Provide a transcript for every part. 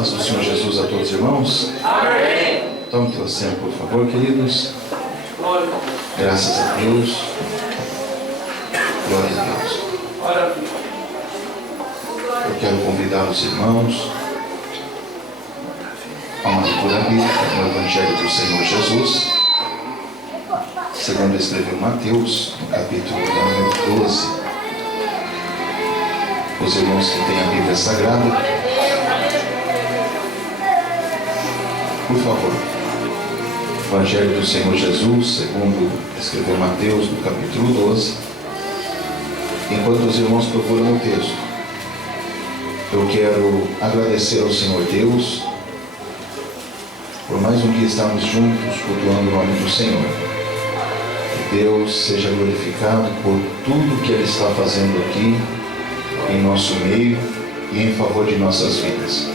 Paz do Senhor Jesus a todos os irmãos. Amém. Tome teu assento, por favor, queridos. Graças a Deus. Glória a Deus. Eu quero convidar os irmãos a uma leitura bíblica no Evangelho do Senhor Jesus, segundo escreveu Mateus, no capítulo número 12. Os irmãos que têm a Bíblia Sagrada, por favor. Evangelho do Senhor Jesus, segundo escreveu Mateus, no capítulo 12. Enquanto os irmãos procuram o texto, eu quero agradecer ao Senhor Deus por mais um dia estarmos juntos cultuando o nome do Senhor. Que Deus seja glorificado por tudo que Ele está fazendo aqui em nosso meio e em favor de nossas vidas.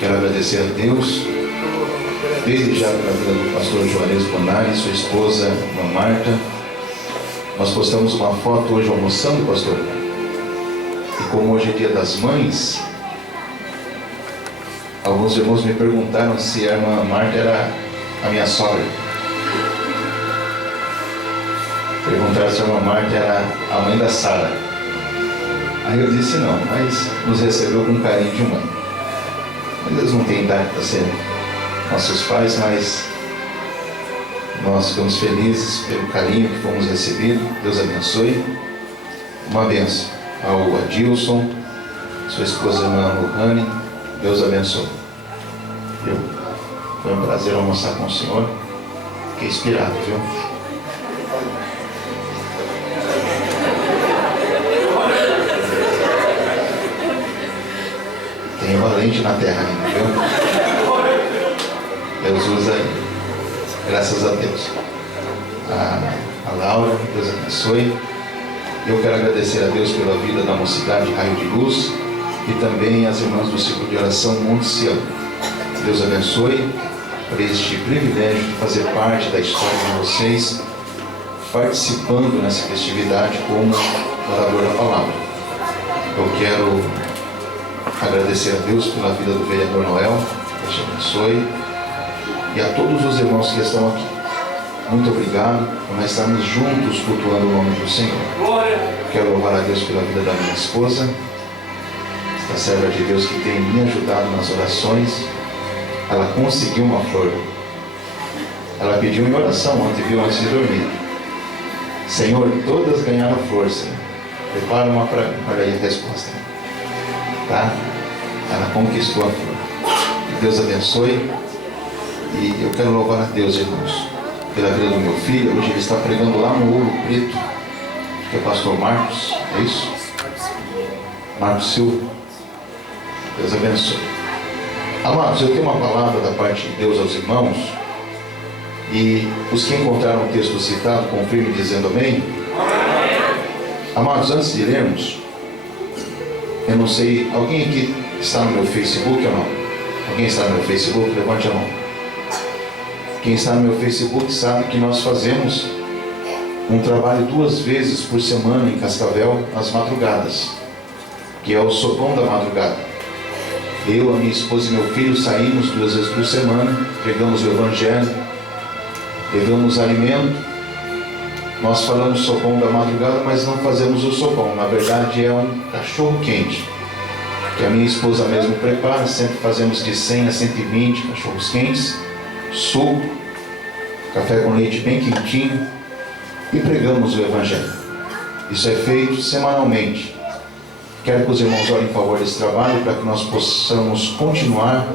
Quero agradecer a Deus desde já pela vida do pastor Juarez Bonari, sua esposa, irmã Marta. Nós postamos uma foto hoje almoçando, pastor. E como hoje é dia das mães, alguns irmãos me perguntaram se a irmã Marta era a minha sogra. Perguntaram se a irmã Marta era a mãe da Sara. Aí eu disse não, mas nos recebeu com carinho de mãe. Mas eles não têm idade para ser nossos pais, mas nós ficamos felizes pelo carinho que fomos recebidos. Deus abençoe. Uma benção ao Adilson, sua esposa irmã Lohane. Deus abençoe. Foi um prazer almoçar com o senhor. Fiquei inspirado, viu? Tem valente na terra ainda, viu? Deus usa aí. Graças a Deus. A Laura, Deus abençoe. Eu quero agradecer a Deus pela vida da mocidade Raio de Luz e também as irmãs do Círculo de Oração Monte Sião. Deus abençoe por este privilégio de fazer parte da história de vocês, participando nessa festividade como orador da palavra. Eu quero agradecer a Deus pela vida do vereador Noel. Deus te abençoe. E a todos os irmãos que estão aqui, muito obrigado por nós estarmos juntos cultuando o nome do Senhor. Quero louvar a Deus pela vida da minha esposa, esta serva de Deus que tem me ajudado nas orações. Ela conseguiu uma flor. Ela pediu em oração antes de dormir. Senhor, todas ganharam flor, Senhor. Prepara uma para mim. Olha aí a resposta. Tá? Ela conquistou a flor. Que Deus abençoe. E eu quero louvar a Deus, irmãos, pela vida do meu filho. Hoje ele está pregando lá no Ouro Preto, que é pastor Marcos, é isso? Marcos Silva. Deus abençoe. Amados, eu tenho uma palavra da parte de Deus aos irmãos, e os que encontraram o texto citado, confirmem dizendo amém. Amados, antes de lermos, eu não sei, alguém aqui está no meu Facebook ou não? Alguém está no meu Facebook? Levante a mão. Quem está no meu Facebook sabe que nós fazemos um trabalho 2 vezes por semana em Cascavel, às madrugadas, que é o sopão da madrugada. Eu, a minha esposa e meu filho saímos 2 vezes por semana, pregamos o Evangelho, levamos alimento. Nós falamos sopão da madrugada, mas não fazemos o sopão. Na verdade é um cachorro quente, que a minha esposa mesmo prepara. Sempre fazemos de 100 a 120 cachorros quentes, suco, café com leite bem quentinho, e pregamos o Evangelho. Isso é feito semanalmente. Quero que os irmãos orem em favor desse trabalho, para que nós possamos continuar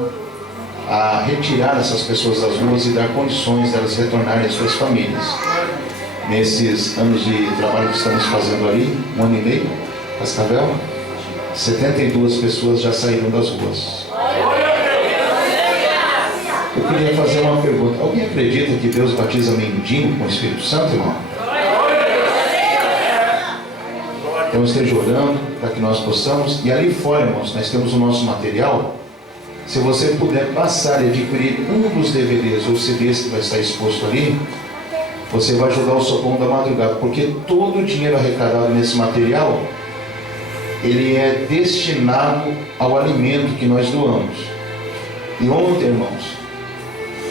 a retirar essas pessoas das ruas e dar condições delas retornarem às suas famílias. Nesses anos de trabalho que estamos fazendo ali, 1 ano e meio, Cascavel, 72 pessoas já saíram das ruas. Eu queria fazer uma pergunta. Alguém acredita que Deus batiza mendigo com o Espírito Santo, irmão? Então esteja orando para que nós possamos. E ali fora, irmãos, nós temos o nosso material. Se você puder passar e adquirir um dos DVDs ou CDs que vai estar exposto ali, você vai ajudar o sopão da madrugada. Porque todo o dinheiro arrecadado nesse material, ele é destinado ao alimento que nós doamos. E ontem, irmãos,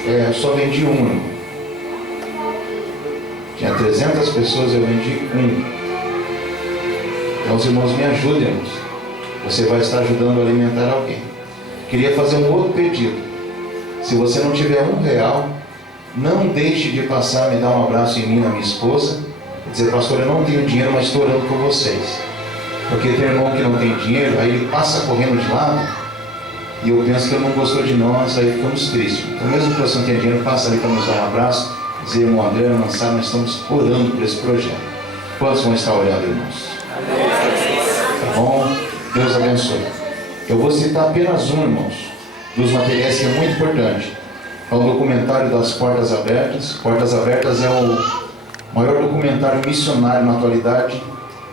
eu só vendi um, irmão. Tinha 300 pessoas, eu vendi um. Então os irmãos me ajudem, irmãos. Você vai estar ajudando a alimentar alguém. Queria fazer um outro pedido. Se você não tiver R$1, não deixe de passar, me dar um abraço em mim, na minha esposa, e dizer: pastor, eu não tenho dinheiro, mas estou orando por vocês. Porque tem irmão que não tem dinheiro, aí ele passa correndo de lado, e eu penso que ele não gostou de nós, aí ficamos tristes. Então mesmo que você não tenha dinheiro, passa ali para nos dar um abraço, dizer: irmão André, não sabe, nós estamos orando por esse projeto. Quantos vão estar orando, irmãos? Tá bom? Deus abençoe. Eu vou citar apenas um, irmãos, dos materiais que é muito importante. É o documentário das Portas Abertas. Portas Abertas é o maior documentário missionário na atualidade.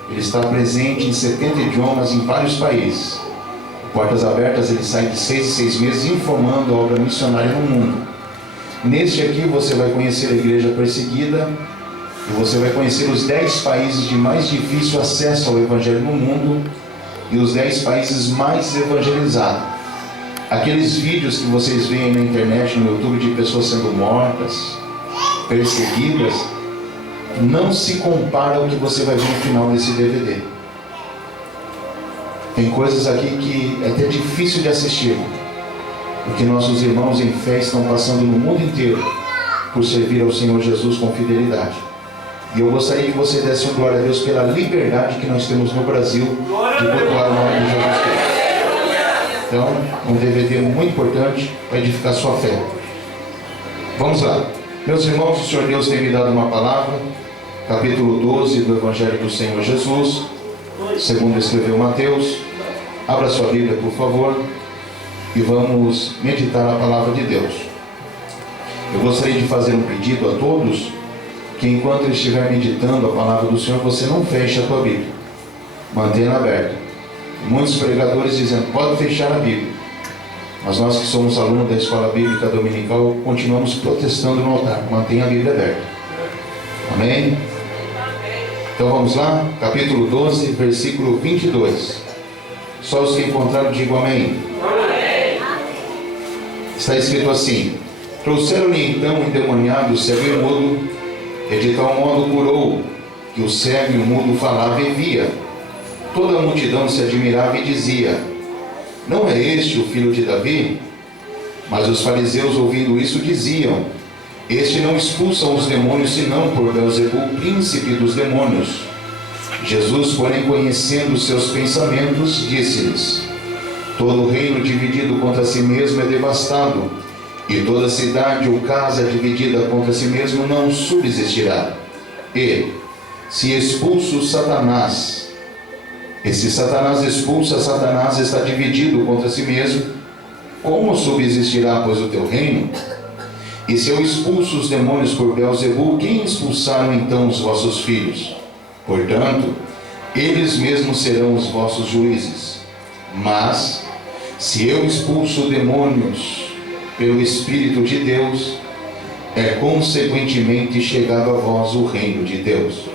Ele está presente em 70 idiomas em vários países. Portas Abertas, ele sai de 6 em 6 meses informando a obra missionária no mundo. Neste aqui você vai conhecer a igreja perseguida e você vai conhecer os 10 países de mais difícil acesso ao evangelho no mundo e os 10 países mais evangelizados. Aqueles vídeos que vocês veem na internet, no YouTube, de pessoas sendo mortas, perseguidas, não se compara ao que você vai ver no final desse DVD. Tem coisas aqui que é até difícil de assistir, porque nossos irmãos em fé estão passando no mundo inteiro por servir ao Senhor Jesus com fidelidade. E eu gostaria que você desse um glória a Deus pela liberdade que nós temos no Brasil de cultuar o nome de Jesus Cristo. Então, um DVD muito importante para edificar sua fé. Vamos lá. Meus irmãos, o Senhor Deus tem me dado uma palavra, capítulo 12 do Evangelho do Senhor Jesus, segundo escreveu Mateus. Abra sua Bíblia, por favor, e vamos meditar a palavra de Deus. Eu gostaria de fazer um pedido a todos, que enquanto eu estiver meditando a palavra do Senhor, você não feche a tua Bíblia, mantenha aberta. Muitos pregadores dizendo: pode fechar a Bíblia, mas nós que somos alunos da escola bíblica dominical continuamos protestando no altar: mantenha a Bíblia aberta. Amém? Então vamos lá, capítulo 12, versículo 22. Só os que encontraram digam amém. Amém. Está escrito assim: trouxeram-lhe então o endemoniado, o cego e o mudo, e de tal modo curou, que o cego e o mudo falava e via. Toda a multidão se admirava e dizia: não é este o filho de Davi? Mas os fariseus, ouvindo isso, diziam: este não expulsa os demônios, senão por Beelzebul, príncipe dos demônios. Jesus, porém, conhecendo os seus pensamentos, disse-lhes: todo reino dividido contra si mesmo é devastado, e toda cidade ou casa dividida contra si mesmo não subsistirá. E, se expulso Satanás, e se Satanás expulsa Satanás, está dividido contra si mesmo, como subsistirá, pois, o teu reino? E se eu expulso os demônios por Beelzebul, quem expulsaram então os vossos filhos? Portanto, eles mesmos serão os vossos juízes. Mas, se eu expulso demônios pelo Espírito de Deus, é consequentemente chegado a vós o reino de Deus.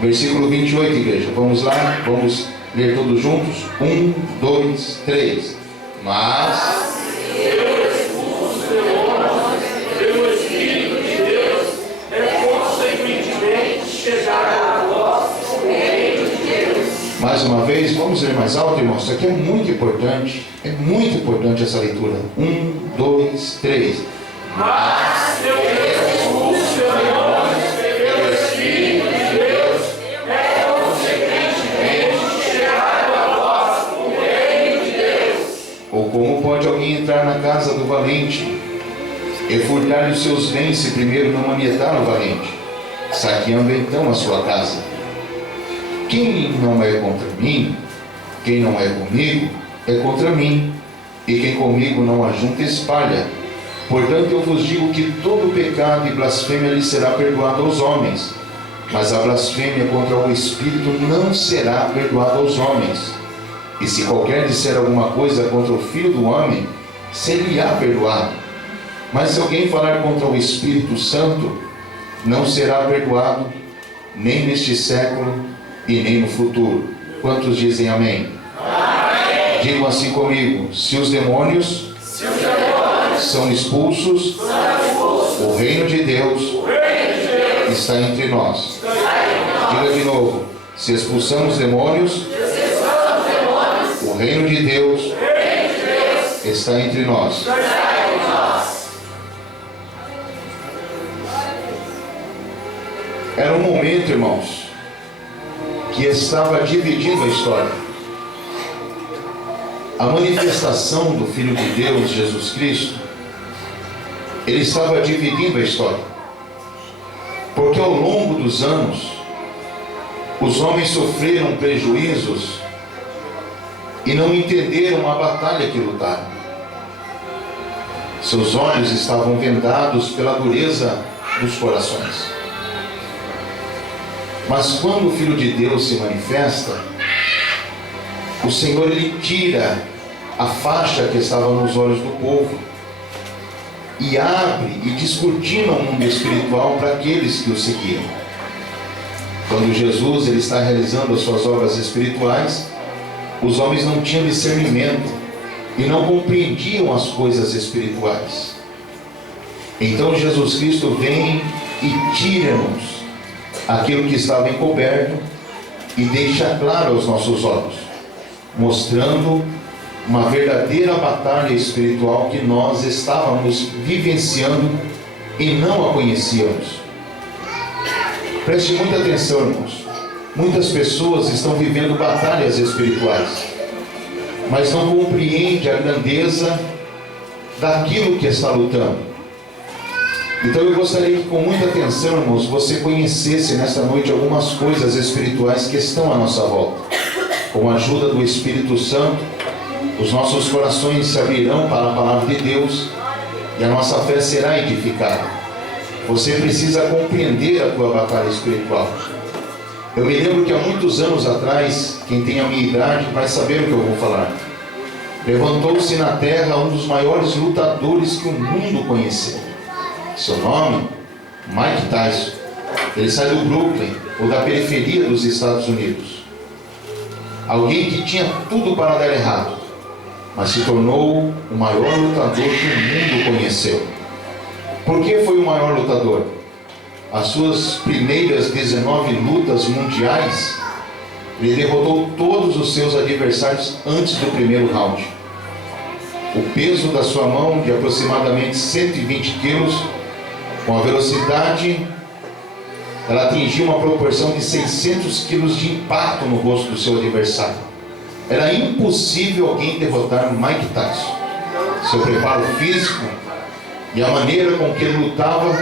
Versículo 28, igreja. Vamos lá, vamos ler todos juntos. 1, 2, 3. Mas eu expulso demônios pelo Espírito de Deus, é consequentemente chegado a vós o reino de Deus. Mais uma vez, vamos ler mais alto, irmãos. Isso aqui é muito importante. É muito importante essa leitura. 1, 2, 3. Mas eu expulso demônios pelo Espírito de Deus, é consequentemente chegado a vós o reino de Deus. Ou como pode alguém entrar na casa do valente e furtar-lhe os seus bens, se primeiro não manietar o valente, saqueando então a sua casa? Quem não é contra mim, quem não é comigo, é contra mim, e quem comigo não ajunta, espalha. Portanto, eu vos digo que todo pecado e blasfêmia lhe será perdoado aos homens, mas a blasfêmia contra o Espírito não será perdoada aos homens. E se qualquer disser alguma coisa contra o Filho do Homem, ser-lhe-á perdoado. Mas se alguém falar contra o Espírito Santo, não será perdoado, nem neste século e nem no futuro. Quantos dizem amém? Amém. Digam assim comigo: se os demônios são expulsos, o reino de Deus está entre nós. Diga de novo: se expulsamos demônios, o reino de Deus está entre nós. Era um momento, irmãos, que estava dividindo a história. A manifestação do Filho de Deus, Jesus Cristo, ele estava dividindo a história. Porque ao longo dos anos, os homens sofreram prejuízos e não entenderam a batalha que lutaram. Seus olhos estavam vendados pela dureza dos corações. Mas quando o Filho de Deus se manifesta, o Senhor, ele tira a faixa que estava nos olhos do povo e abre e descortina o mundo espiritual para aqueles que o seguiam. Quando Jesus, ele está realizando as suas obras espirituais, os homens não tinham discernimento e não compreendiam as coisas espirituais. Então Jesus Cristo vem e tira-nos aquilo que estava encoberto e deixa claro aos nossos olhos, mostrando uma verdadeira batalha espiritual que nós estávamos vivenciando e não a conhecíamos. Preste muita atenção, irmãos. Muitas pessoas estão vivendo batalhas espirituais, mas não compreendem a grandeza daquilo que está lutando. Então eu gostaria que, com muita atenção, irmãos, você conhecesse nesta noite algumas coisas espirituais que estão à nossa volta. Com a ajuda do Espírito Santo, os nossos corações se abrirão para a palavra de Deus e a nossa fé será edificada. Você precisa compreender a tua batalha espiritual. Eu me lembro que há muitos anos atrás, quem tem a minha idade vai saber o que eu vou falar. Levantou-se na terra um dos maiores lutadores que o mundo conheceu. Seu nome? Mike Tyson. Ele sai do Brooklyn, ou da periferia dos Estados Unidos. Alguém que tinha tudo para dar errado, mas se tornou o maior lutador que o mundo conheceu. Por que foi o maior lutador? As suas primeiras 19 lutas mundiais, ele derrotou todos os seus adversários antes do primeiro round. O peso da sua mão, de aproximadamente 120 quilos, com a velocidade, ela atingiu uma proporção de 600 quilos de impacto no rosto do seu adversário. Era impossível alguém derrotar Mike Tyson. Seu preparo físico e a maneira com que ele lutava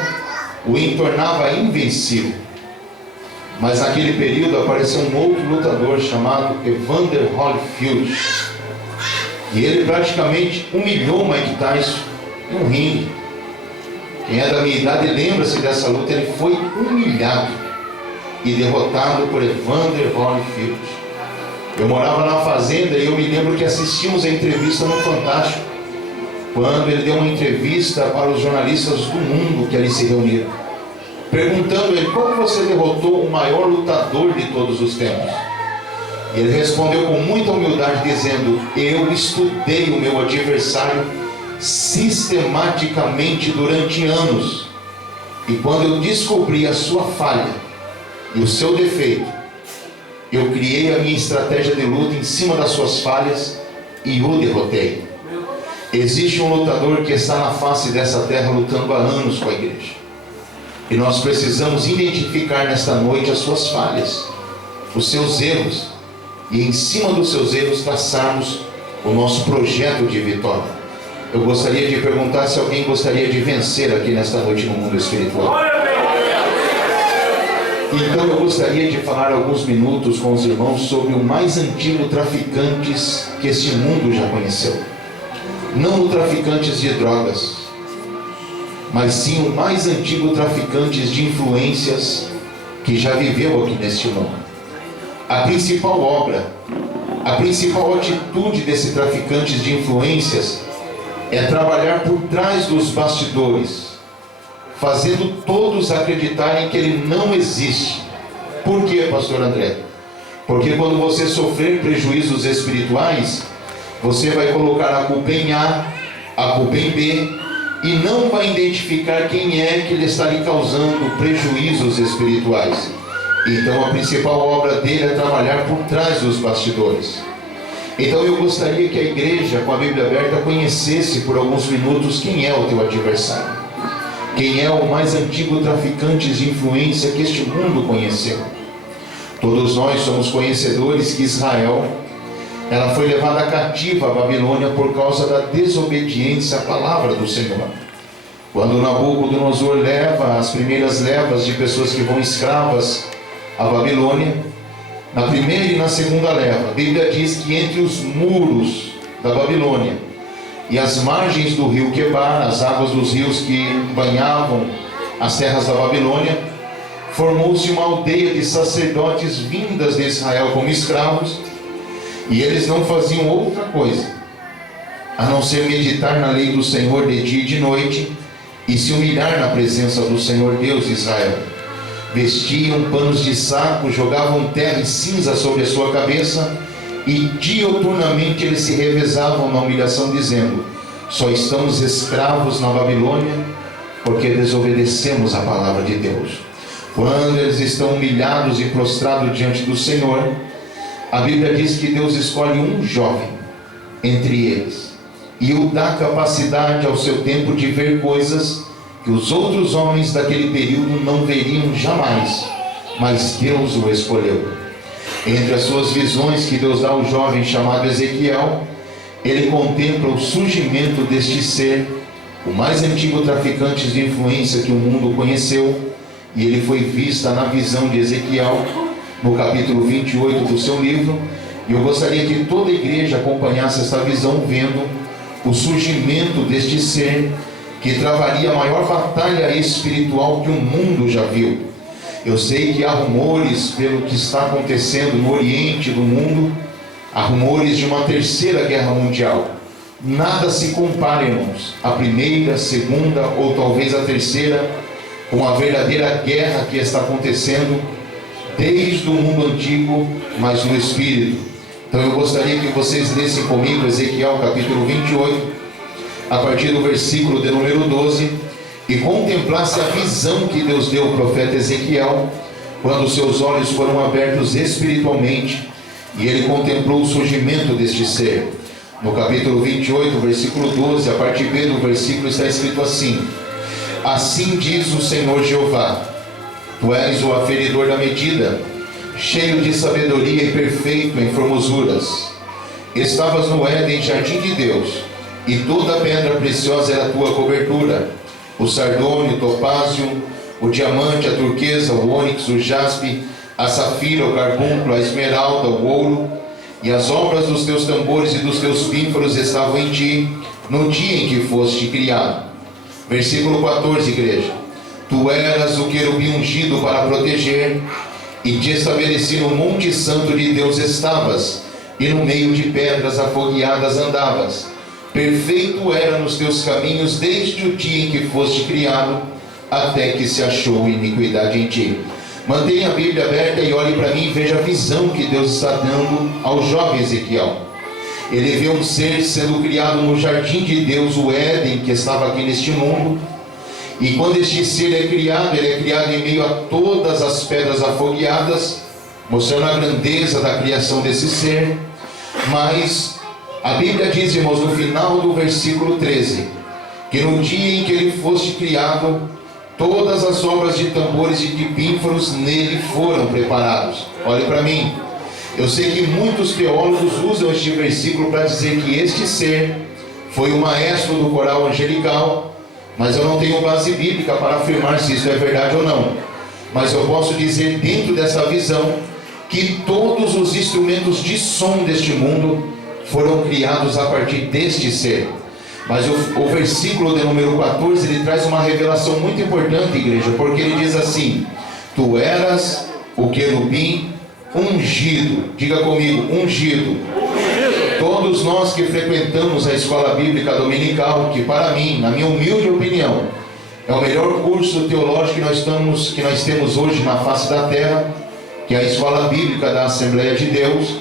o tornava invencível. Mas naquele período apareceu um outro lutador chamado Evander Holyfield, e ele praticamente humilhou Mike Tyson em um ringue. Quem é da minha idade lembra-se dessa luta. Ele foi humilhado e derrotado por Evander Holyfield. Eu morava na fazenda e eu me lembro que assistimos a entrevista no Fantástico, quando ele deu uma entrevista para os jornalistas do mundo que ali se reuniram, perguntando ele: como você derrotou o maior lutador de todos os tempos? E ele respondeu com muita humildade, dizendo: eu estudei o meu adversário sistematicamente durante anos, e quando eu descobri a sua falha e o seu defeito, eu criei a minha estratégia de luta em cima das suas falhas e o derrotei. Existe um lutador que está na face dessa terra lutando há anos com a igreja, e nós precisamos identificar nesta noite as suas falhas, os seus erros, e em cima dos seus erros traçarmos o nosso projeto de vitória. Eu gostaria de perguntar se alguém gostaria de vencer aqui nesta noite no mundo espiritual. Então eu gostaria de falar alguns minutos com os irmãos sobre o mais antigo traficantes que este mundo já conheceu. Não o traficantes de drogas, mas sim o mais antigo traficantes de influências que já viveu aqui neste mundo. A principal obra, a principal atitude desse traficante de influências é trabalhar por trás dos bastidores, fazendo todos acreditarem que ele não existe. Por quê, pastor André? Porque quando você sofrer prejuízos espirituais, você vai colocar a culpa em A, a culpa em B e não vai identificar quem é que lhe está lhe causando prejuízos espirituais. Então a principal obra dele é trabalhar por trás dos bastidores. Então eu gostaria que a igreja, com a Bíblia aberta, conhecesse por alguns minutos quem é o teu adversário, quem é o mais antigo traficante de influência que este mundo conheceu. Todos nós somos conhecedores que Israel, ela foi levada cativa à Babilônia por causa da desobediência à palavra do Senhor. Quando Nabucodonosor leva as primeiras levas de pessoas que vão escravas à Babilônia, na primeira e na segunda leva, a Bíblia diz que entre os muros da Babilônia e as margens do rio Quebar, as águas dos rios que banhavam as terras da Babilônia, formou-se uma aldeia de sacerdotes vindas de Israel como escravos, e eles não faziam outra coisa a não ser meditar na lei do Senhor de dia e de noite e se humilhar na presença do Senhor Deus de Israel. Vestiam panos de saco, jogavam terra e cinza sobre a sua cabeça, e dioturnamente eles se revezavam na humilhação, dizendo: só estamos escravos na Babilônia porque desobedecemos a palavra de Deus. Quando eles estão humilhados e prostrados diante do Senhor, a Bíblia diz que Deus escolhe um jovem entre eles e o dá capacidade ao seu tempo de ver coisas que os outros homens daquele período não veriam jamais, mas Deus o escolheu. Entre as suas visões que Deus dá ao jovem chamado Ezequiel, ele contempla o surgimento deste ser, o mais antigo traficante de influência que o mundo conheceu, e ele foi vista na visão de Ezequiel, no capítulo 28 do seu livro, e eu gostaria que toda a igreja acompanhasse esta visão, vendo o surgimento deste ser, que travaria a maior batalha espiritual que o mundo já viu. Eu sei que há rumores, pelo que está acontecendo no Oriente do mundo, há rumores de uma terceira guerra mundial. Nada se compara, irmãos, a primeira, segunda ou talvez a terceira, com a verdadeira guerra que está acontecendo desde o mundo antigo, mas no Espírito. Então eu gostaria que vocês lessem comigo Ezequiel capítulo 28, a partir do versículo de número 12, e contemplasse a visão que Deus deu ao profeta Ezequiel, quando seus olhos foram abertos espiritualmente, e ele contemplou o surgimento deste ser. No capítulo 28, versículo 12, a parte B do versículo está escrito assim: assim diz o Senhor Jeová, tu és o aferidor da medida, cheio de sabedoria e perfeito em formosuras. Estavas no Éden, jardim de Deus, e toda pedra preciosa era a tua cobertura: o sardônio, o topázio, o diamante, a turquesa, o ônix, o jaspe, a safira, o carbúnculo, a esmeralda, o ouro. E as obras dos teus tambores e dos teus pímparos estavam em ti, no dia em que foste criado. Versículo 14, igreja: tu eras o querubim ungido para proteger, e te estabeleci no monte santo de Deus estavas, e no meio de pedras afogueadas andavas. Perfeito era nos teus caminhos desde o dia em que foste criado, até que se achou iniquidade em ti. Mantenha a Bíblia aberta e olhe para mim e veja a visão que Deus está dando ao jovem Ezequiel. Ele vê um ser sendo criado no jardim de Deus, o Éden, que estava aqui neste mundo. E quando este ser ele é criado em meio a todas as pedras afogueadas, mostrando a grandeza da criação desse ser. Mas a Bíblia diz, irmãos, no final do versículo 13, que no dia em que ele foste criado, todas as obras de tambores e de pímparos nele foram preparados. Olhe para mim. Eu sei que muitos teólogos usam este versículo para dizer que este ser foi o maestro do coral angelical, mas eu não tenho base bíblica para afirmar se isso é verdade ou não. Mas eu posso dizer, dentro dessa visão, que todos os instrumentos de som deste mundo foram criados a partir deste ser. Mas o versículo de número 14, ele traz uma revelação muito importante, igreja, porque ele diz assim: tu eras o querubim ungido. Diga comigo, ungido. Todos nós que frequentamos a escola bíblica dominical, que para mim, na minha humilde opinião, é o melhor curso teológico que nós temos hoje na face da terra, que é a escola bíblica da Assembleia de Deus,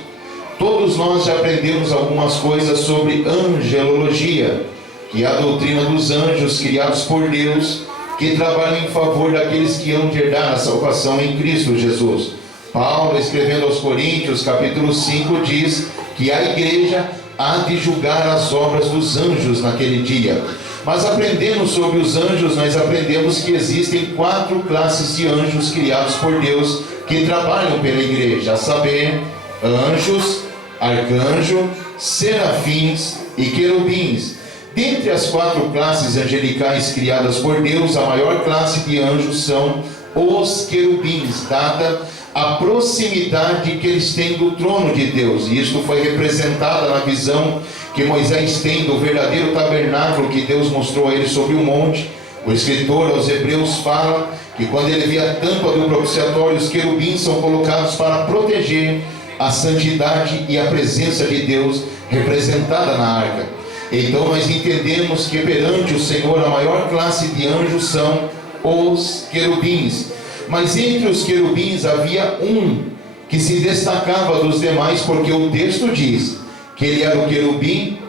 todos nós já aprendemos algumas coisas sobre angelologia, que é a doutrina dos anjos criados por Deus, que trabalham em favor daqueles que hão de herdar a salvação em Cristo Jesus. Paulo, escrevendo aos Coríntios, capítulo 5, diz que a igreja há de julgar as obras dos anjos naquele dia. Mas aprendendo sobre os anjos, nós aprendemos que existem 4 classes de anjos criados por Deus que trabalham pela igreja, a saber, anjos, arcanjos, serafins e querubins. Dentre as 4 classes angelicais criadas por Deus, a maior classe de anjos são os querubins, dada a proximidade que eles têm do trono de Deus. E isto foi representado na visão que Moisés tem do verdadeiro tabernáculo que Deus mostrou a ele sobre o monte. O escritor aos Hebreus fala que quando ele vê a tampa do propiciatório, os querubins são colocados para proteger a santidade e a presença de Deus representada na arca. Então nós entendemos que perante o Senhor a maior classe de anjos são os querubins. Mas entre os querubins havia um que se destacava dos demais, porque o texto diz que ele era o querubim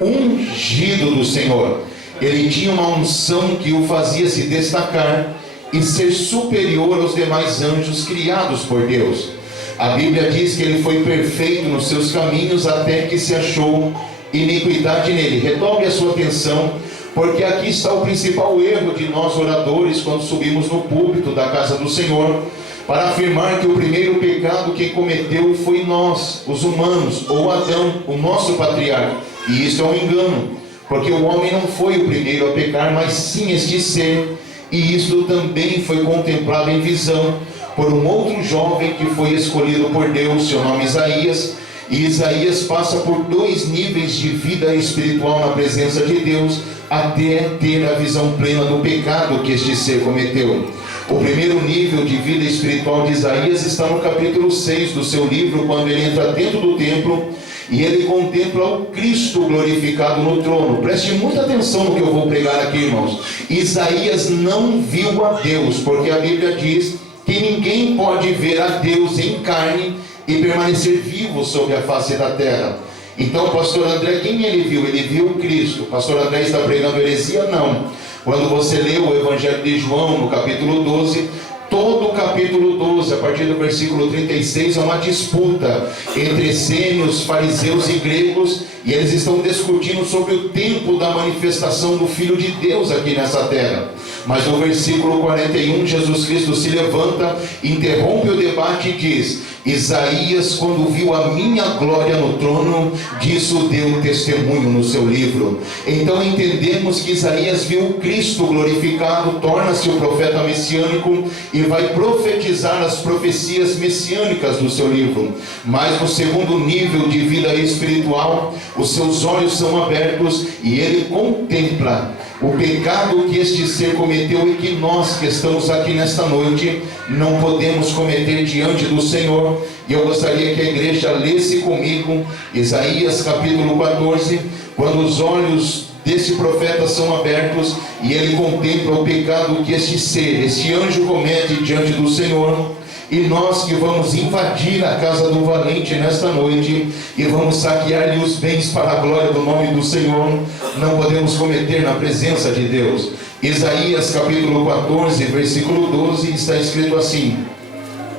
ungido do Senhor. Ele tinha uma unção que o fazia se destacar e ser superior aos demais anjos criados por Deus. A Bíblia diz que ele foi perfeito nos seus caminhos até que se achou iniquidade nele. Redobre a sua atenção, porque aqui está o principal erro de nós oradores quando subimos no púlpito da casa do Senhor, para afirmar que o primeiro pecado que cometeu foi nós, os humanos, ou Adão, o nosso patriarca. E isso é um engano, porque o homem não foi o primeiro a pecar, mas sim este ser. E isto também foi contemplado em visão por um outro jovem que foi escolhido por Deus, seu nome Isaías. E Isaías passa por 2 níveis de vida espiritual na presença de Deus, até ter a visão plena do pecado que este ser cometeu. O primeiro nível de vida espiritual de Isaías está no capítulo 6 do seu livro, quando ele entra dentro do templo e ele contempla o Cristo glorificado no trono. Preste muita atenção no que eu vou pregar aqui, irmãos. Isaías não viu a Deus, porque a Bíblia diz que ninguém pode ver a Deus em carne e permanecer vivo sobre a face da terra. Então, pastor André, quem ele viu? Ele viu o Cristo. Pastor André está pregando heresia? Não. Quando você lê o Evangelho de João, no capítulo 12, todo o capítulo 12, a partir do versículo 36, é uma disputa entre essênios, fariseus e gregos, e eles estão discutindo sobre o tempo da manifestação do Filho de Deus aqui nessa terra. Mas no versículo 41, Jesus Cristo se levanta, interrompe o debate e diz: Isaías, quando viu a minha glória no trono, disso deu testemunho no seu livro. Então entendemos que Isaías viu o Cristo glorificado, torna-se o profeta messiânico e vai profetizar as profecias messiânicas do seu livro. Mas no segundo nível de vida espiritual, os seus olhos são abertos e ele contempla o pecado que este ser cometeu e que nós que estamos aqui nesta noite não podemos cometer diante do Senhor. E eu gostaria que a igreja lesse comigo Isaías capítulo 14, quando os olhos desse profeta são abertos e ele contempla o pecado que este ser, este anjo comete diante do Senhor. E nós que vamos invadir a casa do valente nesta noite e vamos saquear-lhe os bens para a glória do nome do Senhor, não podemos cometer na presença de Deus. Isaías capítulo 14, versículo 12, está escrito assim: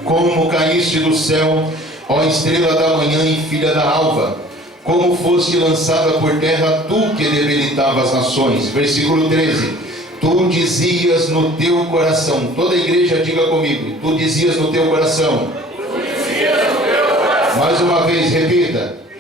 Como caíste do céu, ó estrela da manhã e filha da alva, como foste lançada por terra, tu que debilitava as nações. Versículo 13: Tu dizias no teu coração. Toda a igreja diga comigo: tu dizias no teu coração. Tu dizias no teu coração. Mais uma vez, repita. Tu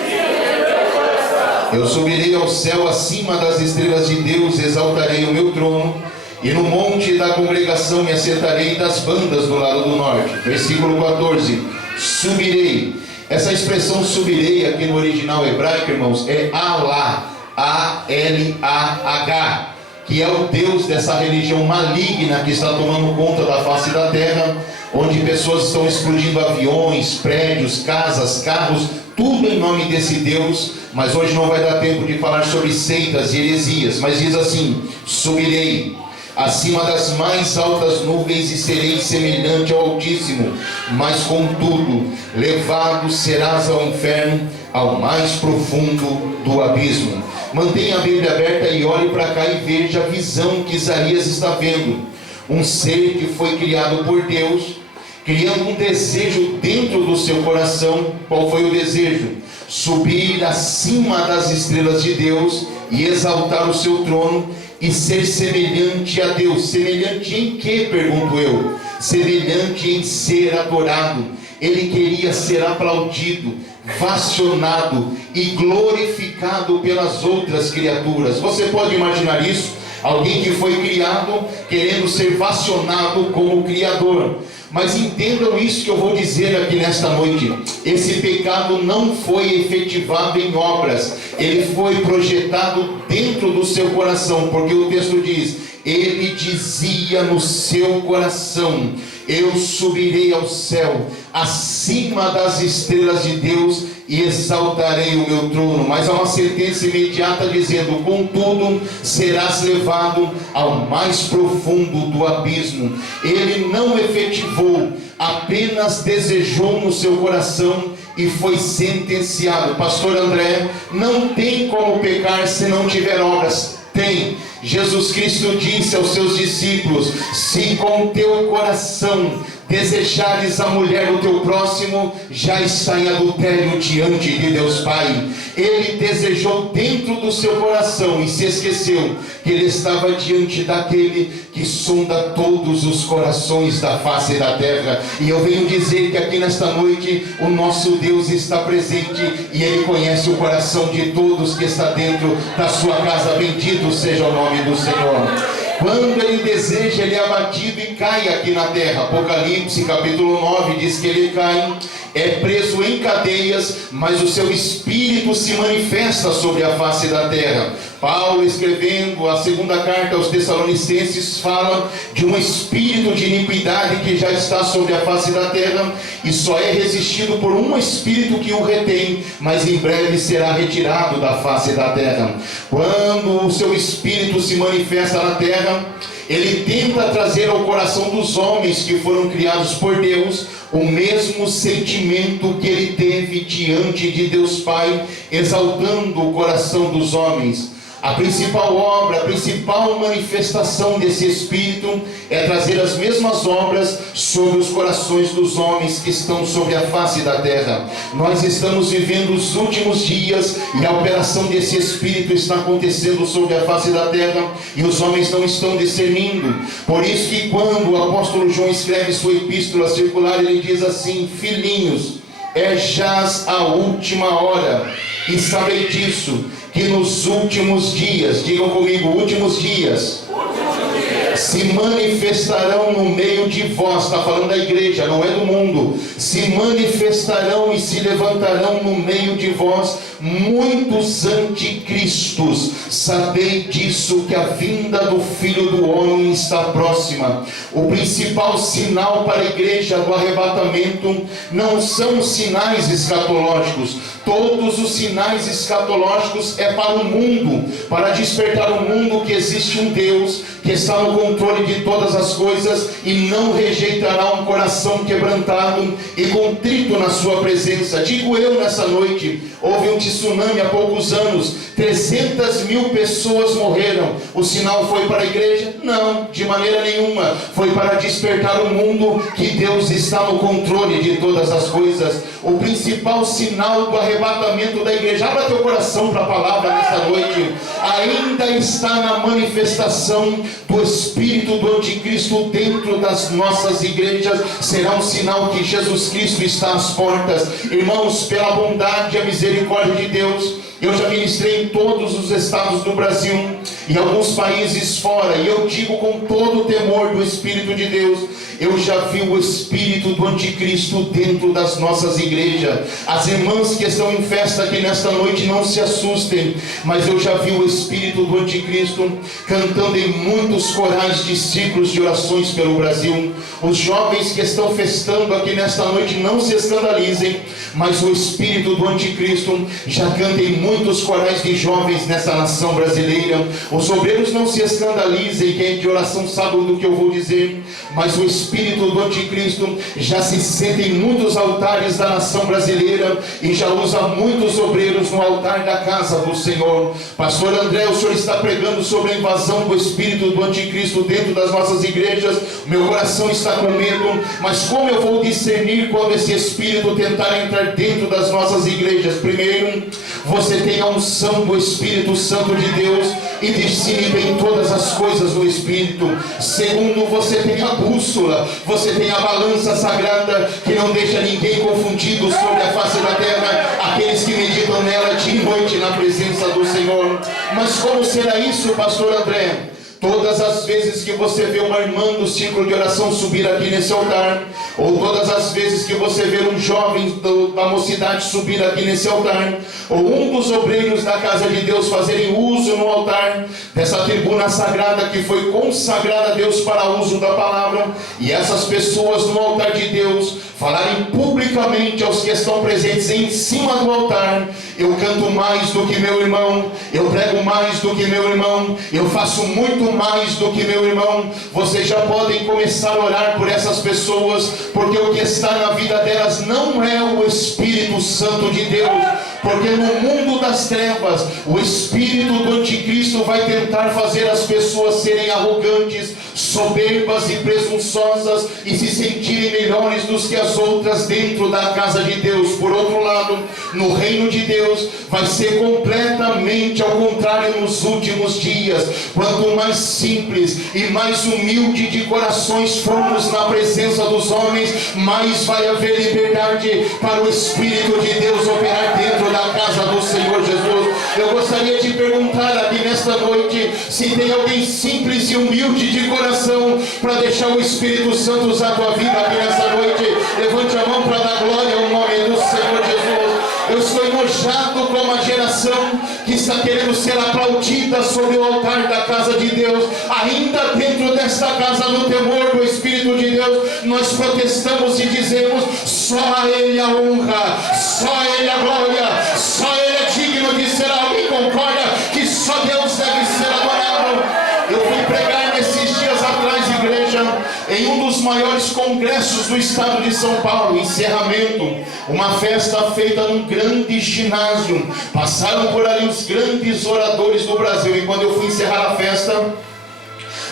dizias no teu coração. Eu subirei ao céu acima das estrelas de Deus, exaltarei o meu trono, e no monte da congregação me assentarei das bandas do lado do norte. Versículo 14: subirei. Essa expressão subirei aqui no original hebraico, irmãos, é Alá, A-L-A-H, que é o Deus dessa religião maligna que está tomando conta da face da terra, onde pessoas estão explodindo aviões, prédios, casas, carros, tudo em nome desse Deus. Mas hoje não vai dar tempo de falar sobre seitas e heresias, mas diz assim: subirei. acima das mais altas nuvens, e serei semelhante ao Altíssimo. Mas contudo, levado serás ao inferno, ao mais profundo do abismo. Mantenha a Bíblia aberta e olhe para cá e veja a visão que Isaías está vendo. Um ser que foi criado por Deus, criando um desejo dentro do seu coração. Qual foi o desejo? Subir acima das estrelas de Deus e exaltar o seu trono e ser semelhante a Deus. Semelhante em que, pergunto eu? Semelhante em ser adorado. Ele queria ser aplaudido, vacionado e glorificado pelas outras criaturas. Você pode imaginar isso? Alguém que foi criado querendo ser vacionado como Criador. Mas entendam isso que eu vou dizer aqui nesta noite. Esse pecado não foi efetivado em obras. Ele foi projetado dentro do seu coração. Porque o texto diz: ele dizia no seu coração: eu subirei ao céu, acima das estrelas de Deus, e exaltarei o meu trono. Mas há uma sentença imediata dizendo: contudo, serás levado ao mais profundo do abismo. Ele não efetivou, apenas desejou no seu coração e foi sentenciado. Pastor André, não tem como pecar se não tiver obras. Tem. Jesus Cristo disse aos seus discípulos: se com teu coração desejares a mulher do teu próximo, já está em adultério diante de Deus Pai. Ele desejou dentro do seu coração e se esqueceu que ele estava diante daquele que sonda todos os corações da face da terra. E eu venho dizer que aqui nesta noite o nosso Deus está presente e ele conhece o coração de todos que está dentro da sua casa. Bendito seja o nome do Senhor. Quando ele deseja, ele é abatido e cai aqui na terra. Apocalipse capítulo 9 diz que ele cai, é preso em cadeias, mas o seu espírito se manifesta sobre a face da terra. Paulo, escrevendo a segunda carta aos Tessalonicenses, fala de um espírito de iniquidade que já está sobre a face da terra e só é resistido por um espírito que o retém, mas em breve será retirado da face da terra. Quando o seu espírito se manifesta na terra, ele tenta trazer ao coração dos homens que foram criados por Deus o mesmo sentimento que ele teve diante de Deus Pai, exaltando o coração dos homens. A principal obra, a principal manifestação desse Espírito é trazer as mesmas obras sobre os corações dos homens que estão sobre a face da terra. Nós estamos vivendo os últimos dias e a operação desse Espírito está acontecendo sobre a face da terra e os homens não estão discernindo. Por isso que quando o apóstolo João escreve sua epístola circular, ele diz assim: filhinhos, é jaz a última hora, e sabei disso, que nos últimos dias, digam comigo, últimos dias, se manifestarão no meio de vós, está falando da igreja, não é do mundo, se manifestarão e se levantarão no meio de vós muitos anticristos. Sabei disso, que a vinda do Filho do Homem está próxima. O principal sinal para a igreja do arrebatamento não são os sinais escatológicos. Todos os sinais escatológicos é para o mundo, para despertar o mundo que existe um Deus que está no controle de todas as coisas e não rejeitará um coração quebrantado e contrito na sua presença. Digo eu nessa noite, houve um tsunami há poucos anos, 300 mil pessoas morreram. O sinal foi para a igreja? Não, de maneira nenhuma. Foi para despertar o mundo que Deus está no controle de todas as coisas. O principal sinal do arrebatamento da igreja, abra teu coração para a palavra nessa noite, ainda está na manifestação do espírito do anticristo dentro das nossas igrejas. Será um sinal que Jesus Cristo está às portas. Irmãos, pela bondade e a misericórdia de Deus, eu já ministrei em todos os estados do Brasil, em alguns países fora, e eu digo com todo o temor do Espírito de Deus, eu já vi o espírito do anticristo dentro das nossas igrejas. As irmãs que estão em festa aqui nesta noite, não se assustem, mas eu já vi o espírito do anticristo cantando em muitos corais de ciclos de orações pelo Brasil. Os jovens que estão festando aqui nesta noite, não se escandalizem, mas o espírito do anticristo já canta em muitos corais de jovens nessa nação brasileira. Os obreiros não se escandalizem, quem é de oração sabe do que eu vou dizer, mas o espírito do anticristo já se sente em muitos altares da nação brasileira e já usa muitos obreiros no altar da casa do Senhor. Pastor André, o senhor está pregando sobre a invasão do espírito do anticristo dentro das nossas igrejas. Meu coração está com medo, mas como eu vou discernir quando esse espírito tentar entrar dentro das nossas igrejas? Primeiro, você tem a unção do Espírito Santo de Deus e discerne bem todas as coisas do Espírito. Segundo, você tem a bússola, você tem a balança sagrada que não deixa ninguém confundido sobre a face da terra, aqueles que meditam nela dia e noite na presença do Senhor. Mas como será isso, pastor André? Todas as vezes que você vê uma irmã do círculo de oração subir aqui nesse altar, ou todas as vezes que você vê um jovem da mocidade subir aqui nesse altar, ou um dos obreiros da casa de Deus fazerem uso no altar dessa tribuna sagrada que foi consagrada a Deus para uso da palavra, e essas pessoas no altar de Deus falarem publicamente aos que estão presentes em cima do altar: eu canto mais do que meu irmão, eu prego mais do que meu irmão, eu faço muito mais do que meu irmão. Vocês já podem começar a orar por essas pessoas, porque o que está na vida delas não é o Espírito Santo de Deus. Porque no mundo das trevas, o espírito do anticristo vai tentar fazer as pessoas serem arrogantes, soberbas e presunçosas e se sentirem melhores do que as outras dentro da casa de Deus. Por outro lado, no reino de Deus vai ser completamente ao contrário nos últimos dias. Quanto mais simples e mais humilde de corações formos na presença dos homens, mais vai haver liberdade para o Espírito de Deus operar dentro da casa do Senhor Jesus. Eu gostaria de perguntar aqui nesta noite se tem alguém simples e humilde de coração para deixar o Espírito Santo usar a tua vida aqui nessa noite. Levante a mão para dar glória ao nome do Senhor Jesus. Eu estou enojado com uma geração que está querendo ser aplaudida sobre o altar da casa de Deus. Ainda dentro desta casa, no temor do Espírito de Deus, nós protestamos e dizemos: só a Ele a honra, só a Ele a glória, só Ele é digno de ser. Alguém concorda que só Deus deve ser adorado? Eu fui pregar nesses dias atrás, igreja, em um dos maiores congressos do estado de São Paulo, encerramento, uma festa feita num grande ginásio. Passaram por ali os grandes oradores do Brasil, e quando eu fui encerrar a festa,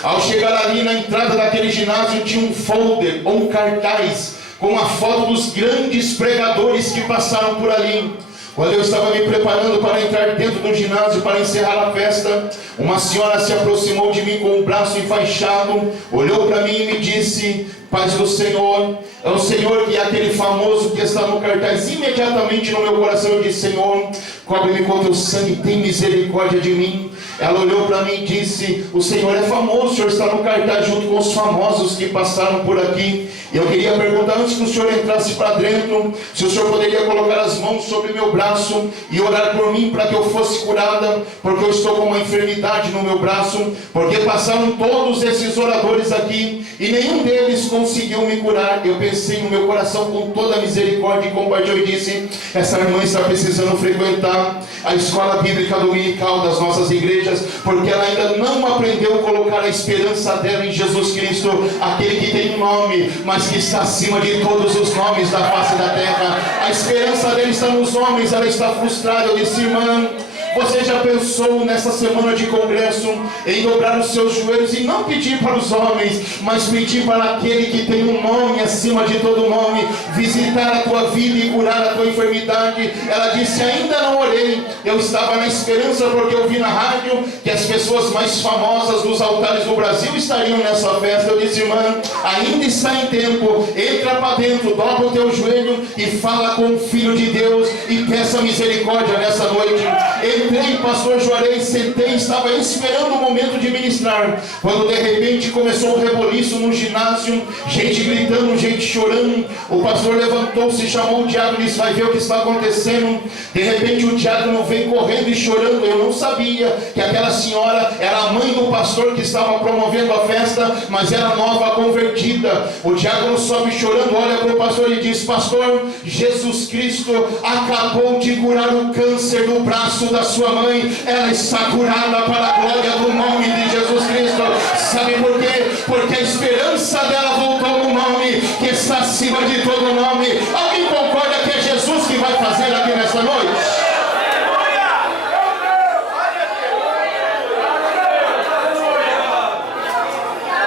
ao chegar ali na entrada daquele ginásio, tinha um folder ou um cartaz com a foto dos grandes pregadores que passaram por ali. Quando eu estava me preparando para entrar dentro do ginásio para encerrar a festa, uma senhora se aproximou de mim com o braço enfaixado, olhou para mim e me disse: paz do Senhor. É o Senhor que é aquele famoso que está no cartaz. Imediatamente no meu coração eu disse: Senhor, cobre-me com teu sangue, tem misericórdia de mim. Ela olhou para mim e disse: o Senhor é famoso, o Senhor está no cartaz junto com os famosos que passaram por aqui. Eu queria perguntar, antes que o Senhor entrasse para dentro, se o Senhor poderia colocar as mãos sobre meu braço e orar por mim para que eu fosse curada, porque eu estou com uma enfermidade no meu braço, porque passaram todos esses oradores aqui e nenhum deles conseguiu me curar. Eu pensei no meu coração com toda a misericórdia e compaixão e disse: essa irmã está precisando frequentar a escola bíblica dominical das nossas igrejas, porque ela ainda não aprendeu a colocar a esperança dela em Jesus Cristo, aquele que tem um nome, mas que está acima de todos os nomes da face da terra. A esperança dela está nos homens, ela está frustrada. Eu disse: irmã, você já pensou nessa semana de congresso em dobrar os seus joelhos e não pedir para os homens, mas pedir para aquele que tem um nome acima de todo nome, visitar a tua vida e curar a tua enfermidade? Ela disse: ainda não orei. Eu estava na esperança, porque eu vi na rádio que as pessoas mais famosas dos altares do Brasil estariam nessa festa. Eu disse: irmã, ainda está em tempo, entra para dentro, dobra o teu joelho e fala com o Filho de Deus e peça misericórdia nessa noite. Entrei, pastor Juarez, sentei, estava esperando o momento de ministrar, quando de repente começou um reboliço no ginásio, gente gritando, gente chorando. O pastor levantou-se, chamou o diácono e disse: vai ver o que está acontecendo. De repente o diácono vem correndo e chorando. Eu não sabia que aquela senhora era a mãe do pastor que estava promovendo a festa, mas era nova convertida. O diácono sobe chorando, olha para o pastor e diz: pastor, Jesus Cristo acabou de curar o câncer do braço da sua mãe, ela está curada para a glória do nome de Jesus Cristo. Sabe por quê? Porque a esperança dela voltou no nome que está acima de todo nome. Alguém concorda que é Jesus que vai fazer aqui nesta noite?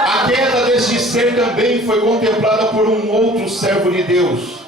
A queda deste ser também foi contemplada por um outro servo de Deus.